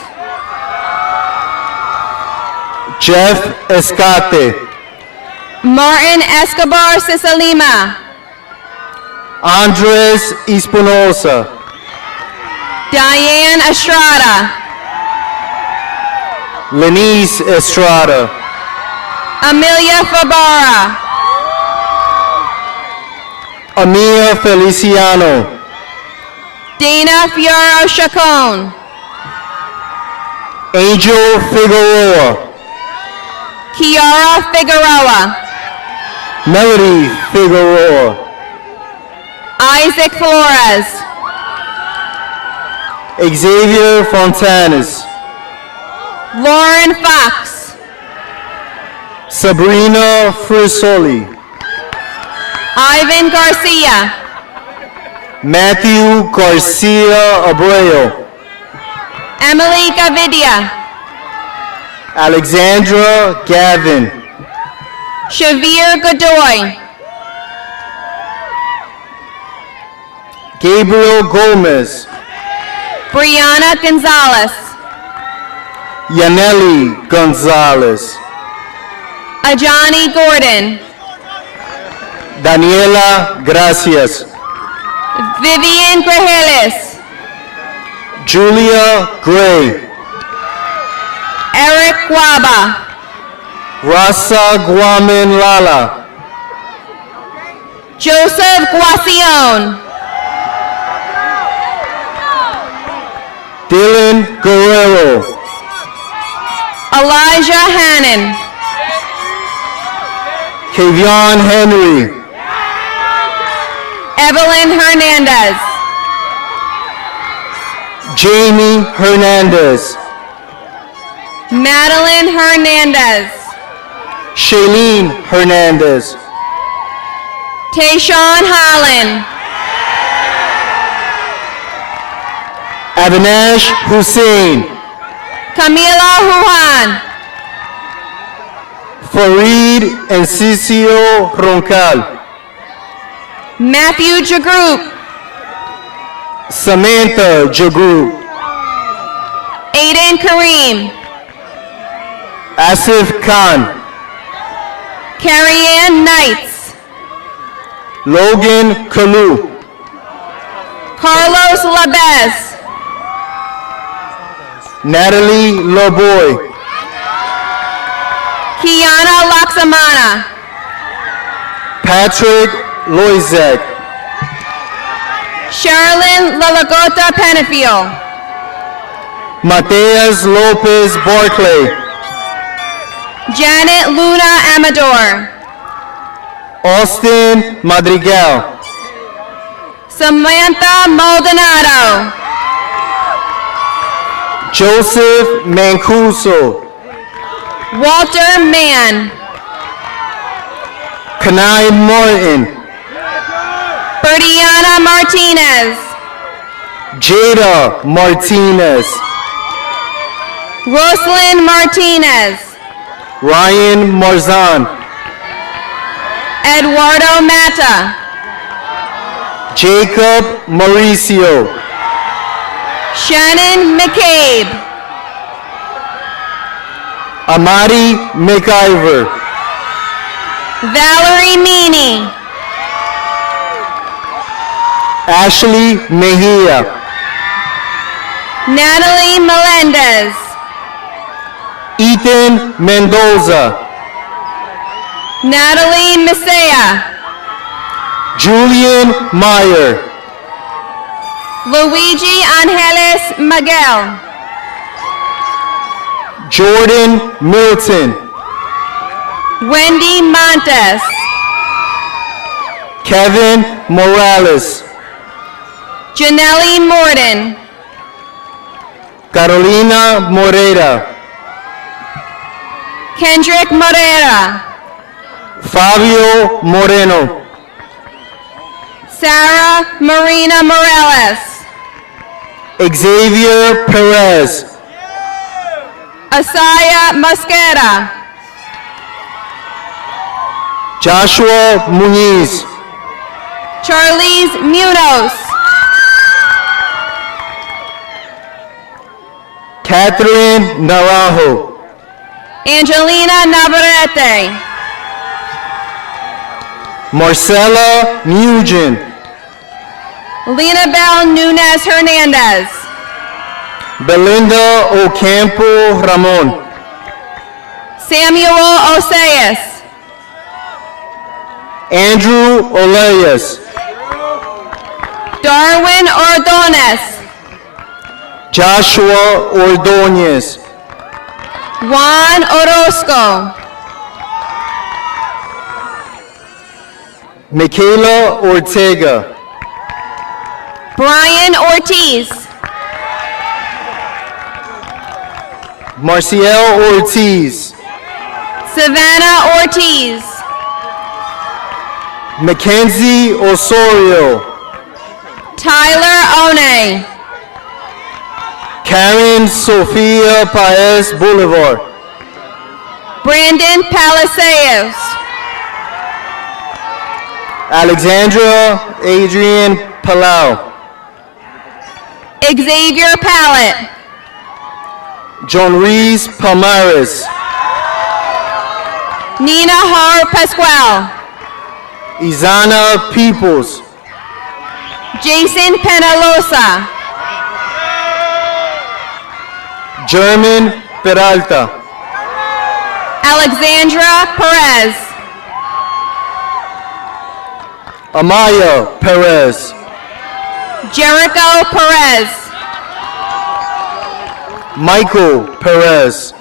Jeff Escate. Martin Escobar Cisalima. Andres Espinosa. Diane Estrada. Lenice Estrada. Amelia Fabara. Amia Feliciano. Dana Fiora Chacon. Angel Figueroa. Kiara Figueroa. Melody Figueroa. Isaac Flores. Xavier Fontanes. Lauren Fox. Sabrina Frisoli. Ivan Garcia. Matthew Garcia Abreu. Emily Gavidia. Alexandra Gavin. Shavir Godoy. Gabriel Gomez. Brianna Gonzalez. Yaneli Gonzalez. Ajani Gordon. Daniela Gracias. Vivian Grajeles. Julia Gray. Eric Guaba. Rasa Guamin Lala. Joseph Guasion. Dylan Guerrero, Elijah Hannon, Kavion Henry, Evelyn Hernandez, Jamie Hernandez, Madeline Hernandez, Shailene Hernandez, Tayshawn Holland, Avinash Hussein, Camila Hujan, Farid Encicio Roncal, Matthew Jagroup, Samantha Jagru, Aiden Kareem, Asif Khan, Carrie Ann Knights, Logan Kalu, Carlos Labez, Natalie Loboy, Kiana Laksamana, Patrick Loizek, Sherilyn Lalagota Penafiel, Mateas Lopez Barclay, Janet Luna Amador, Austin Madrigal, Samantha Maldonado, Joseph Mancuso, Walter Mann, Kanai Martin, Bertiana Martinez, Jada Martinez, Roslyn Martinez, Ryan Marzan, Eduardo Mata, Jacob Mauricio, Shannon McCabe, Amari McIver, Valerie Meany, Ashley Mejia, Natalie Melendez, Ethan Mendoza, Natalie Misea, Julian Meyer, Luigi Angeles Miguel, Jordan Milton, Wendy Montes, Kevin Morales, Janelle Morden, Carolina Morera, Kendrick Morera, Fabio Moreno, Sarah Marina Morales, Xavier Perez, Asaya Mosqueda, Joshua Muniz, Charlize Munoz, Catherine Naranjo, Angelina Navarrete, Marcella Nugent, Lena Bell Nunez Hernandez, Belinda Ocampo Ramon, Samuel Oseas, Andrew Olayas, Darwin Ordonez, Joshua Ordonez, Juan Orozco, Michaela Ortega, Brian Ortiz, Marciel Ortiz, Savannah Ortiz, Mackenzie Osorio, Tyler One, Karen Sofia Paez Boulevard, Brandon Palacios, Alexandra Adrian Palau, Xavier Pallet, John Reese Palmares, Nina Har Pascual, Izana Peoples, Jason Penalosa, German Peralta, Alexandra Perez, Amaya Perez, Jericho Perez, Michael Perez.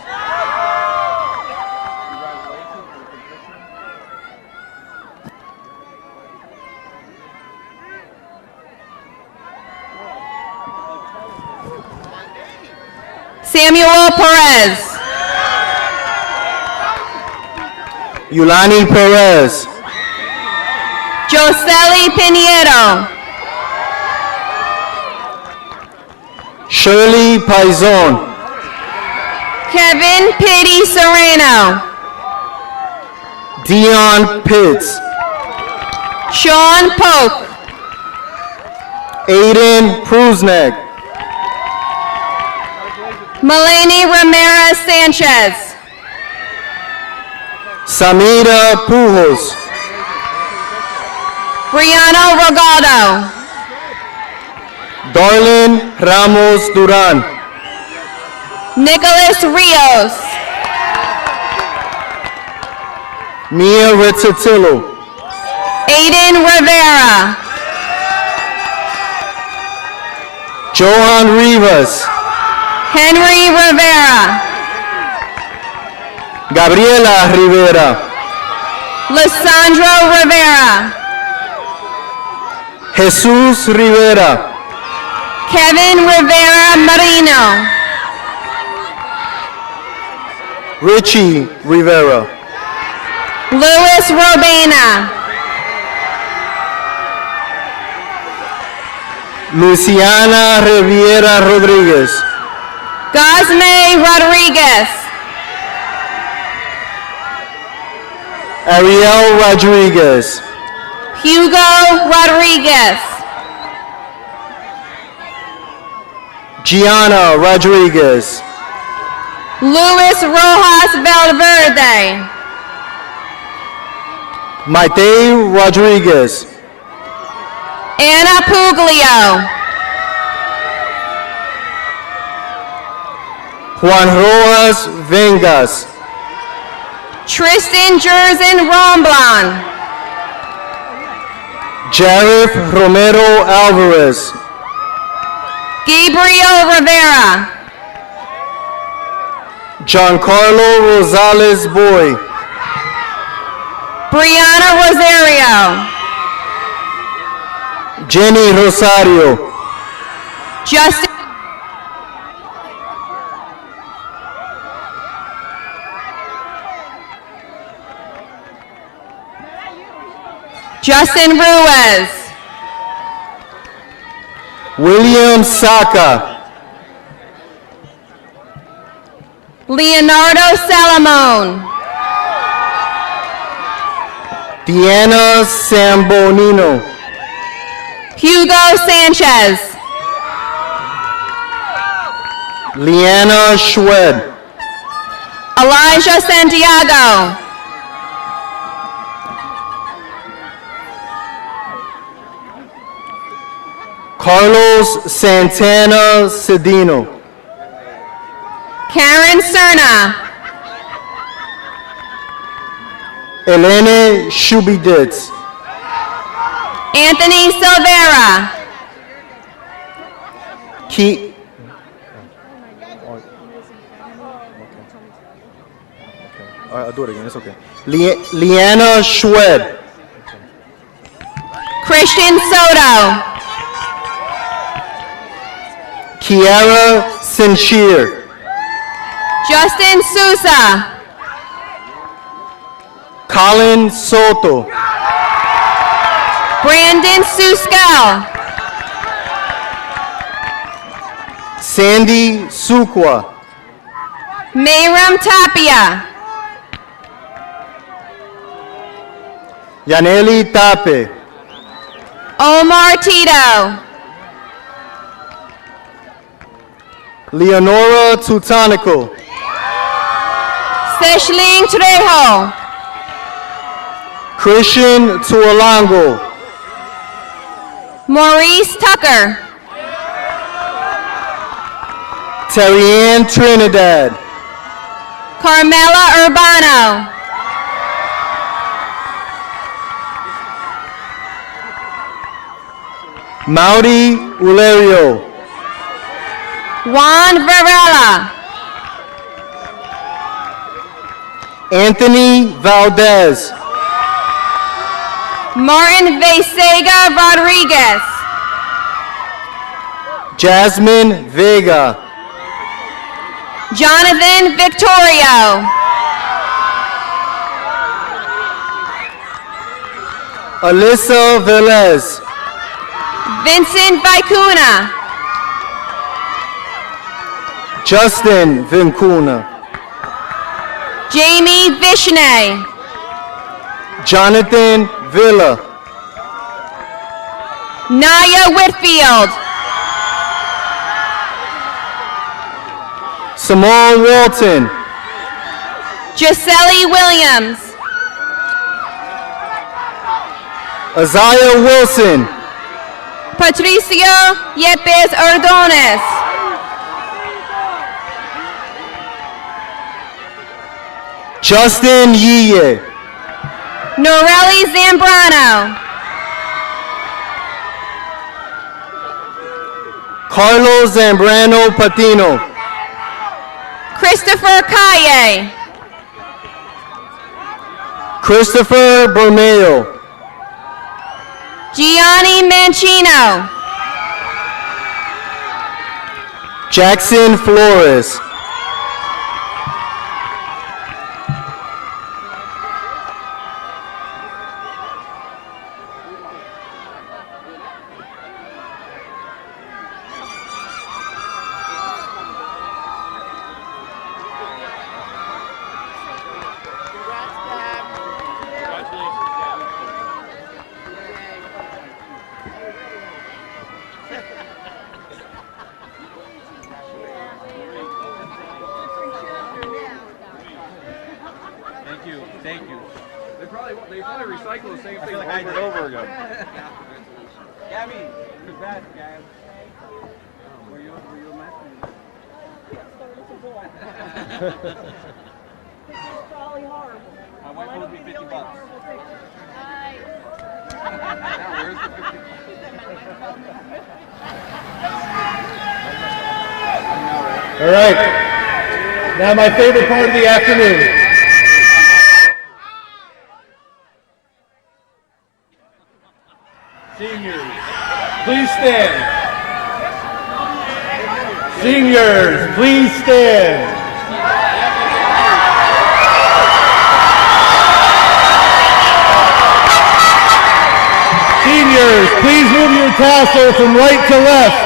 Samuel Perez. Yulani Perez. Josely Pinedo. Shirley Paizon. Kevin Pitty Serrano. Dion Pitts. Sean Polk. Aiden Prusnek. Melanie Ramirez Sanchez. Samira Pujos. Brianna Rogado. Darlene Ramos Duran. Nicholas Rios. Mia Rizzatillo. Aiden Rivera. Johan Rivas. Henry Rivera. Gabriela Rivera. Lissandro Rivera. Jesus Rivera. Kevin Rivera Marino. Richie Rivera. Luis Robena. Luciana Riviera Rodriguez. Gosme Rodriguez. Ariel Rodriguez. Hugo Rodriguez. Gianna Rodriguez. Luis Rojas Valverde. Maite Rodriguez. Anna Puglio. Juan Rojas Vengas. Tristan Jerzen Romblon. Jareth Romero Alvarez. Gabriel Rivera. Giancarlo Rosales Boy. Brianna Rosario. Jenny Rosario. Justin. Justin Ruiz. William Saka. Leonardo Salamone. Deanna Sambonino. Hugo Sanchez. Leanna Schwed. Elijah Santiago. Carlos Santana Cedino. Karen Cerna. Elene Shubiditz. Anthony Silvera. I'll do it again, it's okay. Leanna Schwed. Christian Soto. Kiara Sincere. Justin Sousa. Colin Soto. Brandon Suskel. Sandy Sukwa. Mayram Tapia. Yaneli Tape. Omar Tito. Leonora Tutanico. Seshling Trejo. Christian Tuolango. Maurice Tucker. Terrianne Trinidad. Carmela Urbano. Maudi Ulerio. Juan Varela. Anthony Valdez. Martin Vesega Rodriguez. Jasmine Vega. Jonathan Victorio. Alyssa Velez. Vincent Vicuna. Justin Vincuna. Jamie Vishnay. Jonathan Villa. Naya Whitfield. Simone Walton. Gisele Williams. Isaiah Wilson. Patricio Yepes Ordonez. Justin Yeye. Norelli Zambrano. Carlos Zambrano Patino. Christopher Kaye. Christopher Bermeo. Gianni Mancino. Jackson Flores. Thank you. They probably recycle the same thing over and over again. Gabby, congrats, Gab. Were you a master? It's probably horrible. My wife owes me $50. Where's the 50? All right. Now my favorite part of the afternoon. Seniors, please stand. Seniors, please stand. Seniors, please move your tassel from right to left.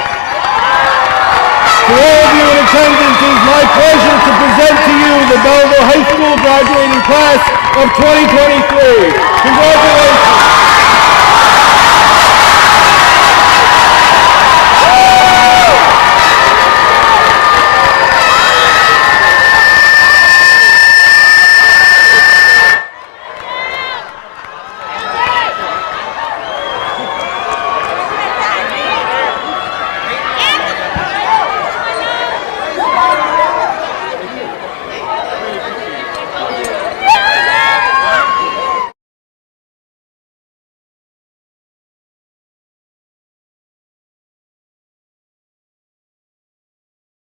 To all of you in attendance, it is my pleasure to present to you the Belleville High School graduating class of 2023. Congratulations.